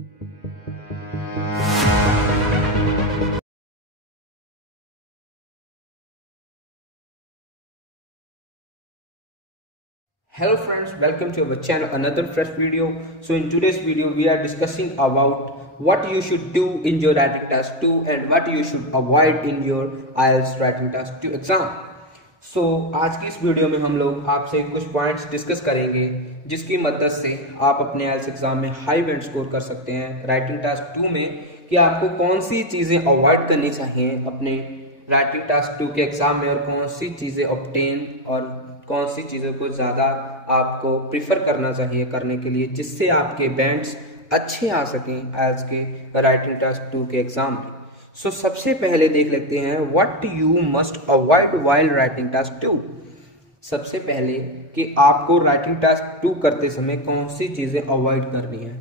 Hello friends, welcome to our channel, another fresh video. So in today's video we are discussing about what you should do in your writing task 2 and what you should avoid in your IELTS writing task 2 exam. So आज की इस video में हम लोग आपसे कुछ points discuss करेंगे जिसकी मदद से आप अपने IELTS एग्जाम में हाई बैंड स्कोर कर सकते हैं राइटिंग टास्क 2 में, कि आपको कौन सी चीज़ें अवॉइड करनी चाहिए अपने राइटिंग टास्क 2 के एग्जाम में और कौन सी चीज़ें ऑब्टेन और कौन सी चीज़ों को ज़्यादा आपको प्रिफर करना चाहिए करने के लिए, जिससे आपके बैंड्स अच्छे आ सकें IELTS के राइटिंग टास्क 2 के एग्जाम में। सो सबसे पहले देख लेते हैं what you must avoid while writing task 2। सबसे पहले कि आपको राइटिंग टास्क 2 करते समय कौन सी चीज़ें अवॉइड करनी है।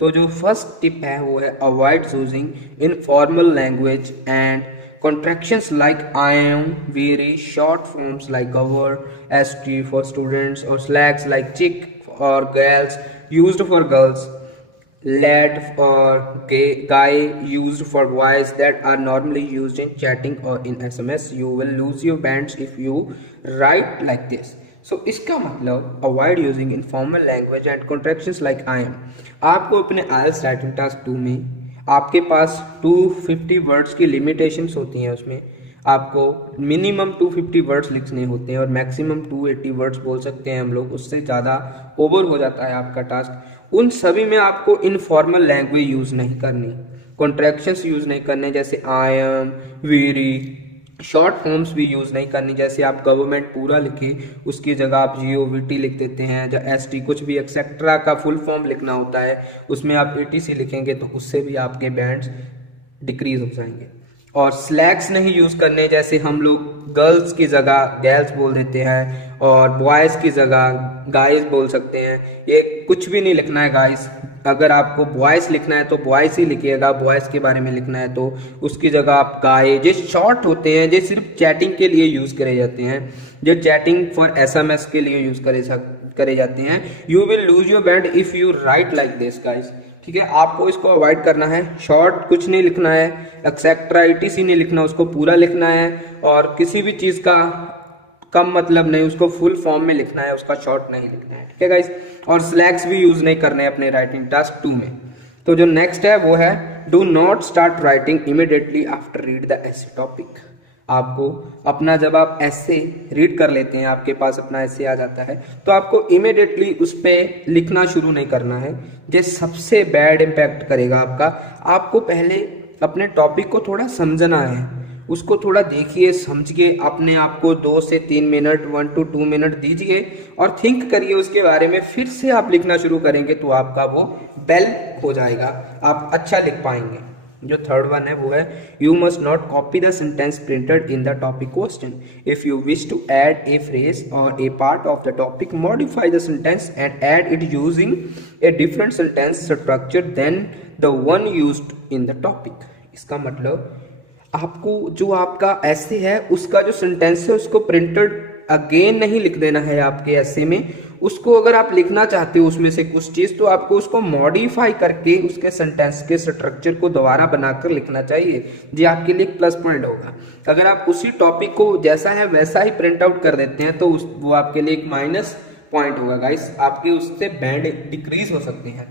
तो जो फर्स्ट टिप है वो है avoid using informal language and contractions like I am, very, short forms like our, st for students, or slangs like chick or girls used for girls, lad or guy used for boys that are normally used in chatting or in SMS. You will lose your bands if you write like this. So इसका मतलब avoid using informal language and contractions like I am। आपको अपने IELTS writing task 2 में आपके पास 250 words की limitations होती हैं। उसमें आपको मिनिमम 250 वर्ड्स लिखने होते हैं और मैक्सिमम 280 वर्ड्स बोल सकते हैं हम लोग, उससे ज़्यादा ओवर हो जाता है आपका टास्क। उन सभी में आपको इनफॉर्मल लैंग्वेज यूज़ नहीं करनी, कॉन्ट्रैक्शंस यूज़ नहीं करने जैसे I am, very, short forms भी यूज़ नहीं करनी जैसे आप गवर्नमेंट पूरा लिखे उसकी जगह आप GOVT लिख देते हैं, या ST कुछ भी एक्सेट्रा का फुल फॉर्म लिखना होता है उसमें आप ATC लिखेंगे तो उससे भी आपके बैंड्स डिक्रीज हो जाएंगे। और स्लैग्स नहीं यूज़ करने जैसे हम लोग गर्ल्स की जगह गर्ल्स बोल देते हैं और बॉयज़ की जगह गाइस बोल सकते हैं। ये कुछ भी नहीं लिखना है गाइस। अगर आपको बॉयज़ लिखना है तो बॉयज़ ही लिखिएगा, बॉयज़ के बारे में लिखना है तो उसकी जगह आप गाय। जो शॉर्ट होते हैं जो सिर्फ चैटिंग के लिए यूज़ करे जाते हैं, जो चैटिंग फॉर SMS के लिए यूज़ करे जाते हैं। You will lose your band if you right like this guys. ठीक है, आपको इसको अवॉइड करना है। शॉर्ट कुछ नहीं लिखना है, एक्सेट्रा ATC नहीं लिखना, उसको पूरा लिखना है और किसी भी चीज़ का कम मतलब नहीं, उसको फुल फॉर्म में लिखना है, उसका शॉर्ट नहीं लिखना है। ठीक है गाइस, और स्लैग्स भी यूज़ नहीं करने अपने राइटिंग टास्क 2 में। तो जो नेक्स्ट है वो है do not start writing immediately after read the essay topic. आपको अपना जब आप ऐसे रीड कर लेते हैं, आपके पास अपना ऐसे आ जाता है, तो आपको इमीडिएटली उस पर लिखना शुरू नहीं करना है। ये सबसे बैड इम्पैक्ट करेगा आपका। आपको पहले अपने टॉपिक को थोड़ा समझना है, उसको थोड़ा देखिए समझिए, अपने आप को 2 से 3 मिनट 1 to 2 मिनट दीजिए और थिंक करिए उसके बारे में। फिर से आप लिखना शुरू करेंगे तो आपका वो वेल हो जाएगा, आप अच्छा लिख पाएंगे। जो थर्ड वन है वो है you must not copy the sentence printed in the topic question. If you wish to add a phrase और a part of the topic, modify the sentence and add it using a different sentence structure than the one used in the topic. इसका मतलब आपको जो आपका ऐसे है उसका जो सेंटेंस है उसको प्रिंटेड अगेन नहीं लिख देना है आपके ऐसे में। उसको अगर आप लिखना चाहते हो उसमें से कुछ चीज़, तो आपको उसको मॉडिफाई करके उसके सेंटेंस के स्ट्रक्चर को दोबारा बनाकर लिखना चाहिए, जो आपके लिए एक प्लस पॉइंट होगा। अगर आप उसी टॉपिक को जैसा है वैसा ही प्रिंट आउट कर देते हैं तो वो आपके लिए एक माइनस पॉइंट होगा गाइस, आपके उससे बैंड डिक्रीज हो सकते हैं।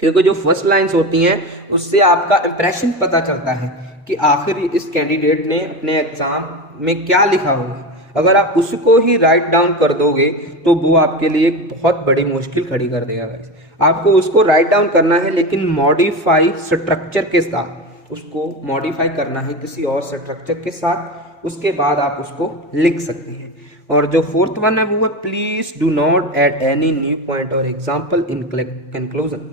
क्योंकि जो फर्स्ट लाइन्स होती हैं उससे आपका इंप्रेशन पता चलता है कि आखिर इस कैंडिडेट ने अपने एग्जाम में क्या लिखा होगा। अगर आप उसको ही राइट डाउन कर दोगे तो वो आपके लिए एक बहुत बड़ी मुश्किल खड़ी कर देगा गाइस। आपको उसको राइट डाउन करना है लेकिन मॉडिफाई स्ट्रक्चर के साथ, उसको मॉडिफाई करना है किसी और स्ट्रक्चर के साथ, उसके बाद आप उसको लिख सकते हैं। और जो फोर्थ वन है वो है please do not add any new point और एग्जाम्पल इन कंक्लूजन।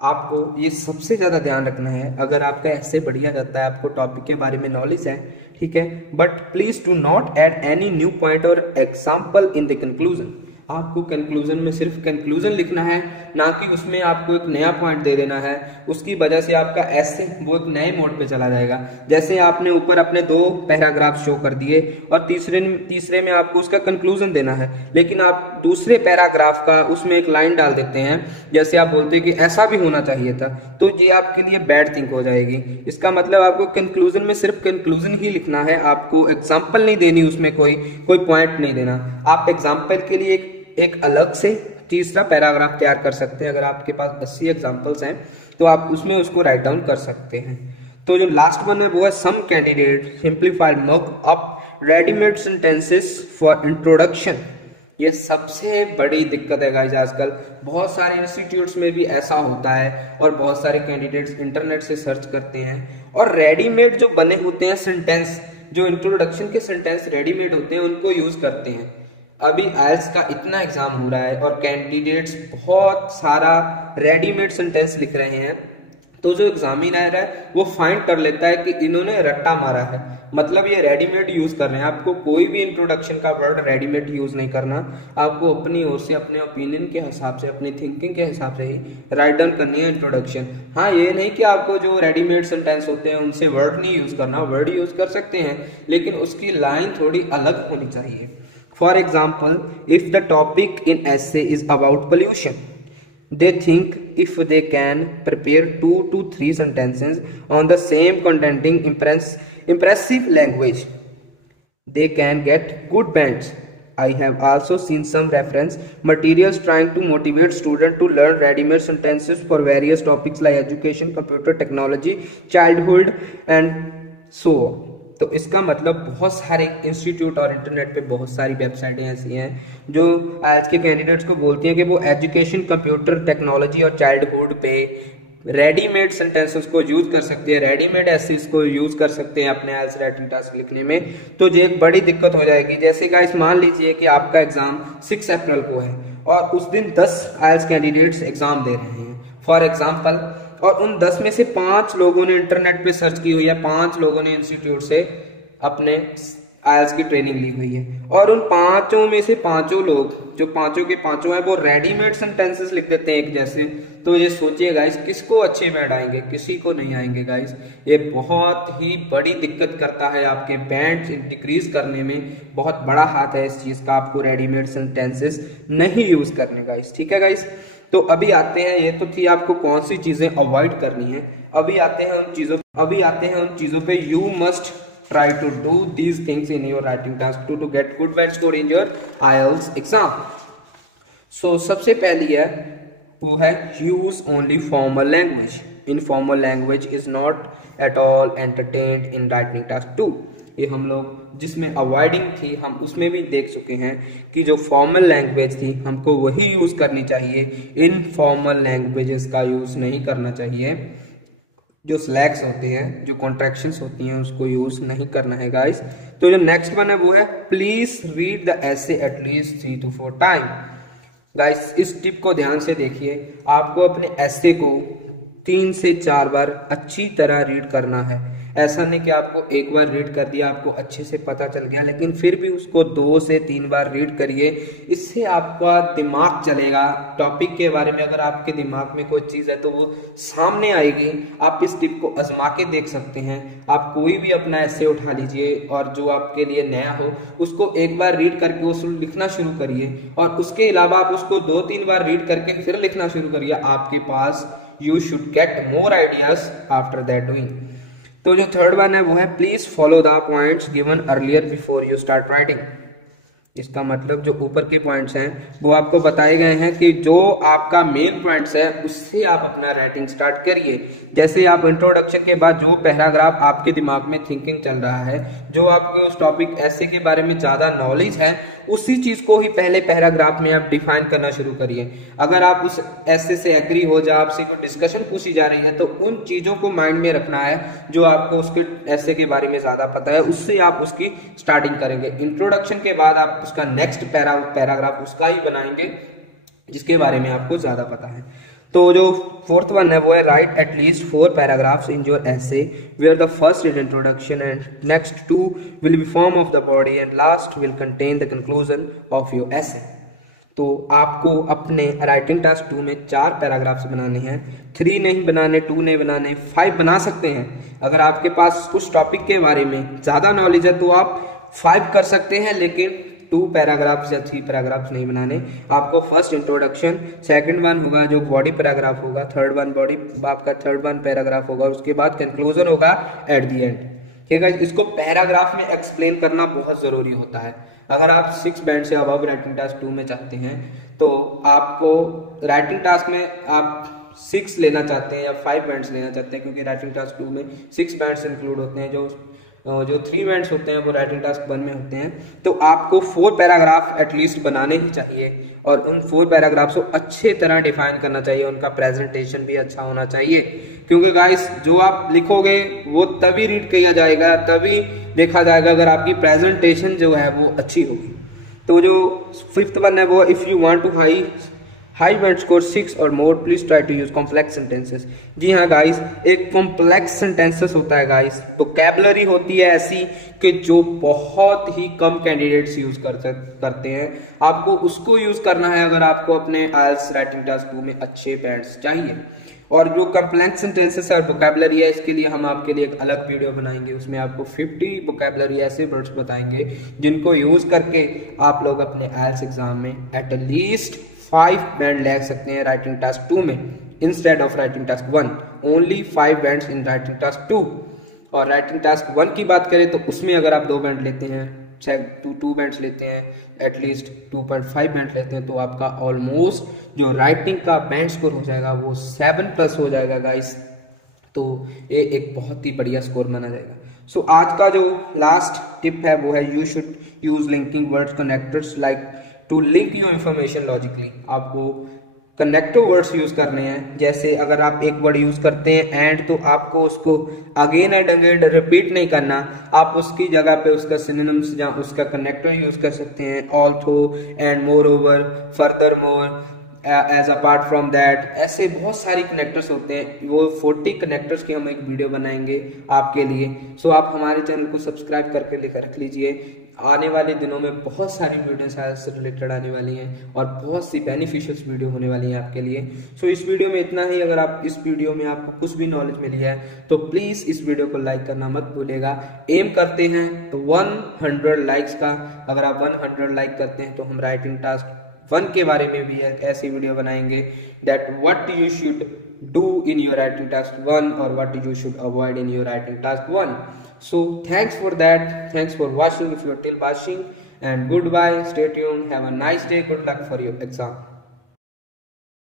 आपको ये सबसे ज़्यादा ध्यान रखना है। अगर आपका ऐसे बढ़िया जाता है, आपको टॉपिक के बारे में नॉलेज है, ठीक है, but please do not add any new point और एग्जाम्पल इन द कंक्लूजन। आपको कंक्लूजन में सिर्फ कंक्लूजन लिखना है, ना कि उसमें आपको एक नया पॉइंट दे देना है। उसकी वजह से आपका ऐसे वो एक नए मोड पे चला जाएगा। जैसे आपने ऊपर अपने 2 पैराग्राफ शो कर दिए और तीसरे में आपको उसका कंक्लूजन देना है, लेकिन आप दूसरे पैराग्राफ का उसमें एक लाइन डाल देते हैं, जैसे आप बोलते हैं कि ऐसा भी होना चाहिए था, तो ये आपके लिए बैड थिंक हो जाएगी। इसका मतलब आपको कंक्लूजन में सिर्फ कंक्लूजन ही लिखना है, आपको एग्जाम्पल नहीं देनी, उसमें कोई पॉइंट नहीं देना। आप एग्जाम्पल के लिए एक अलग से तीसरा पैराग्राफ तैयार कर सकते हैं। अगर आपके पास 80 एग्जाम्पल्स हैं तो आप उसमें उसको राइट डाउन कर सकते हैं। तो जो लास्ट वन है वो है some candidate simplified mock up readymade sentences for introduction. ये सबसे बड़ी दिक्कत है गाइस आजकल। बहुत सारे इंस्टीट्यूट्स में भी ऐसा होता है और बहुत सारे कैंडिडेट्स इंटरनेट से सर्च करते हैं और रेडीमेड जो बने होते हैं सेंटेंस, जो इंट्रोडक्शन के सेंटेंस रेडीमेड होते हैं, उनको यूज करते हैं। अभी आइल्स का इतना एग्जाम हो रहा है और कैंडिडेट्स बहुत सारा रेडीमेड सेंटेंस लिख रहे हैं, तो जो एग्जामिनर है वो फाइंड कर लेता है कि इन्होंने रट्टा मारा है, मतलब ये रेडीमेड यूज कर रहे हैं। आपको कोई भी इंट्रोडक्शन का वर्ड रेडीमेड यूज नहीं करना, आपको अपनी ओर से अपने ओपिनियन के हिसाब से, अपनी थिंकिंग के हिसाब से ही राइट डाउन करनी है इंट्रोडक्शन। हाँ, ये नहीं कि आपको जो रेडीमेड सेंटेंस होते हैं उनसे वर्ड नहीं यूज करना, वर्ड यूज कर सकते हैं, लेकिन उसकी लाइन थोड़ी अलग होनी चाहिए। For example, if the topic in essay is about pollution, they think if they can prepare 2 to 3 sentences on the same containing impressive language, they can get good bands. I have also seen some reference materials trying to motivate students to learn ready-made sentences for various topics like education, computer technology, childhood and so on. तो इसका मतलब बहुत सारे institute और internet पे बहुत सारी वेबसाइटें ऐसी हैं जो आज के कैंडिडेट्स को बोलती हैं कि वो एजुकेशन, कंप्यूटर टेक्नोलॉजी और चाइल्डहुड पे रेडीमेड सेंटेंसेस को यूज कर सकते हैं, रेडीमेड एसेस को यूज कर सकते हैं अपने आइल्स राइटिंग टास्क लिखने में। तो ये एक बड़ी दिक्कत हो जाएगी। जैसे गाइस मान लीजिए कि आपका एग्जाम 6 अप्रैल को है और उस दिन 10 आइल्स कैंडिडेट्स एग्जाम दे रहे हैं फॉर एग्जाम्पल, और उन 10 में से 5 लोगों ने इंटरनेट पे सर्च की हुई है, 5 लोगों ने इंस्टीट्यूट से अपने आइल्स की ट्रेनिंग ली हुई है, और उन 5 में से 5 लोग, जो 5 के 5 हैं, वो रेडीमेड सेंटेंसेस लिख देते हैं एक जैसे। तो ये सोचिए गाइस, किसको अच्छे बैंड आएंगे? किसी को नहीं आएंगे गाइस। ये बहुत ही बड़ी दिक्कत करता है, आपके बैंड डिक्रीज करने में बहुत बड़ा हाथ है इस चीज का। आपको रेडीमेड सेंटेंसेस नहीं यूज करने गाइस, ठीक है गाइस। तो अभी आते हैं, ये तो थी आपको कौन सी चीजें अवॉइड करनी है। अभी आते हैं उन चीजों पे। You must try to do these things in your writing task to get good band score in your IELTS exam. So सबसे पहली है वो है use only formal language. Informal language is not at all entertained in writing task 2। ये हम लोग जिसमें avoiding थी हम उसमें भी देख चुके हैं कि जो फॉर्मल लैंग्वेज थी हमको वही यूज करनी चाहिए, इनफॉर्मल लैंग्वेजेस का यूज नहीं करना चाहिए। जो स्लैग्स होते हैं, जो कॉन्ट्रैक्शंस होती हैं, उसको यूज नहीं करना है गाइस। तो जो नेक्स्ट वन है वो है please read the essay at least 3 to 4 time. Guys इस टिप को ध्यान से देखिए, आपको अपने एसे को 3 से 4 बार अच्छी तरह रीड करना है। ऐसा नहीं कि आपको एक बार रीड कर दिया, आपको अच्छे से पता चल गया, लेकिन फिर भी उसको 2 से 3 बार रीड करिए। इससे आपका दिमाग चलेगा टॉपिक के बारे में। अगर आपके दिमाग में कोई चीज़ है तो वो सामने आएगी। आप इस टिप को आजमा के देख सकते हैं। आप कोई भी अपना ऐसे उठा लीजिए और जो आपके लिए नया हो उसको एक बार रीड करके उसको लिखना शुरू करिए, और उसके अलावा आप उसको 2-3 बार रीड करके फिर लिखना शुरू करिए। आपके पास you should get more ideas after that doing. तो जो थर्ड वन है वो है please follow the points given earlier before you start writing. इसका मतलब जो ऊपर के पॉइंट्स हैं वो आपको बताए गए हैं कि जो आपका मेन पॉइंट्स है उससे आप अपना राइटिंग स्टार्ट करिए। जैसे आप इंट्रोडक्शन के बाद जो पैराग्राफ आपके दिमाग में थिंकिंग चल रहा है, जो आपके उस टॉपिक ऐसे के बारे में ज़्यादा नॉलेज है, उसी चीज़ को ही पहले पैराग्राफ में आप डिफाइन करना शुरू करिए। अगर आप उस ऐसे से एग्री हो जाए, आपसे कोई डिस्कशन पूछी जा रही है, तो उन चीज़ों को माइंड में रखना है जो आपको उसके ऐसे के बारे में ज़्यादा पता है, उससे आप उसकी स्टार्टिंग करेंगे। इंट्रोडक्शन के बाद आप उसका नेक्स्ट पैराग्राफ उसका ही बनाएंगे जिसके बारे में आपको ज्यादा पता है। तो जो फोर्थ वन है वो है write at least 4 paragraphs in your essay where the first is introduction and next 2 will be form of the body and last will contain the conclusion of your essay. तो आपको अपने राइटिंग टास्क 2 में 4 paragraphs बनाने हैं। 3 नहीं बनाने, 2 नहीं बनाने, 5 बना सकते हैं। अगर आपके पास उस टॉपिक के बारे में ज़्यादा नॉलेज है तो आप 5 कर सकते हैं, लेकिन 2 पैराग्राफ्स या 3 पैराग्राफ्स नहीं बनाने। आपको फर्स्ट इंट्रोडक्शन, सेकंड वन होगा जो बॉडी पैराग्राफ होगा, थर्ड वन बॉडी आपका थर्ड वन पैराग्राफ होगा, उसके बाद कंक्लूजन होगा एट द एंड। ठीक है, इसको पैराग्राफ में एक्सप्लेन करना बहुत जरूरी होता है। अगर आप 6 बैंड से अबव राइटिंग टास्क 2 में चाहते हैं तो आपको राइटिंग टास्क में आप 6 लेना चाहते हैं या 5 बैंड्स लेना चाहते हैं, क्योंकि राइटिंग टास्क 2 में 6 बैंड्स इंक्लूड होते हैं। जो 3 बैंड्स होते हैं वो राइटिंग टास्क 1 में होते हैं। तो आपको 4 पैराग्राफ एटलीस्ट बनाने ही चाहिए, और उन 4 पैराग्राफ्स को अच्छे तरह डिफाइन करना चाहिए। उनका प्रेजेंटेशन भी अच्छा होना चाहिए, क्योंकि गाइस जो आप लिखोगे वो तभी रीड किया जाएगा, तभी देखा जाएगा अगर आपकी प्रेजेंटेशन जो है वो अच्छी होगी। तो जो 5th वन है वो, if you want to high band score 6 और more please try to use complex sentences. जी हाँ गाइस, एक कॉम्प्लेक्स सेंटेंसेस होता है गाइस, वोकैबुलरी होती है ऐसी कि जो बहुत ही कम कैंडिडेट्स यूज करते हैं। आपको उसको यूज करना है अगर आपको अपने IELTS राइटिंग टास्क 2 में अच्छे बैंड्स चाहिए। और जो कॉम्प्लेक्स सेंटेंसेस और वोकैबुलरी है, इसके लिए हम आपके लिए एक अलग वीडियो बनाएंगे। उसमें आपको 50 वोकैबुलरी ऐसे वर्ड्स बताएंगे जिनको यूज करके आप लोग अपने IELTS एग्जाम में एटलीस्ट 5 बैंड ले सकते हैं राइटिंग टास्क 2 में, instead of writing task 1। Only 5 bands in writing task 2। और राइटिंग टास्क 1 की बात करें तो उसमें अगर आप 2 बैंड लेते हैं, 2 बैंड्स लेते हैं, एटलीस्ट 2.5 बैंड लेते हैं, तो आपका ऑलमोस्ट जो राइटिंग का बैंड स्कोर हो जाएगा वो 7+ हो जाएगा गाइस। तो ये एक बहुत ही बढ़िया स्कोर माना जाएगा। सो आज का जो लास्ट टिप है वो है, you should use linking words connectors like to link your information logically. आपको कनेक्टिव वर्ड्स यूज करने हैं। जैसे अगर आप एक वर्ड यूज करते हैं एंड, तो आपको उसको अगेन एंड अगेन रिपीट नहीं करना। आप उसकी जगह पे उसका सिनोनिम्स या उसका कनेक्टर यूज कर सकते हैं, although and moreover, furthermore, as apart from that. ऐसे बहुत सारी कनेक्टर्स होते हैं। वो 40 कनेक्टर्स की हम एक वीडियो बनाएंगे आपके लिए। सो आप हमारे चैनल को सब्सक्राइब करके लेकर रख लीजिए। आने वाले दिनों में बहुत सारी वीडियोस से रिलेटेड आने वाली हैं और बहुत सी बेनिफिशियल वीडियो होने वाली हैं आपके लिए। सो इस वीडियो में इतना ही। अगर आप इस वीडियो में आपको कुछ भी नॉलेज मिली है तो प्लीज़ इस वीडियो को लाइक करना मत भूलिएगा। एम करते हैं तो 100 लाइक्स का। अगर आप 100 लाइक करते हैं तो हम राइटिंग टास्क 1 के बारे में भी एक ऐसी वीडियो बनाएंगे, that what you should do in your writing task 1 or what you should avoid in your writing task 1. So thanks for that. Thanks for watching if you are still watching, and goodbye. Stay tuned. Have a nice day. Good luck for your exam.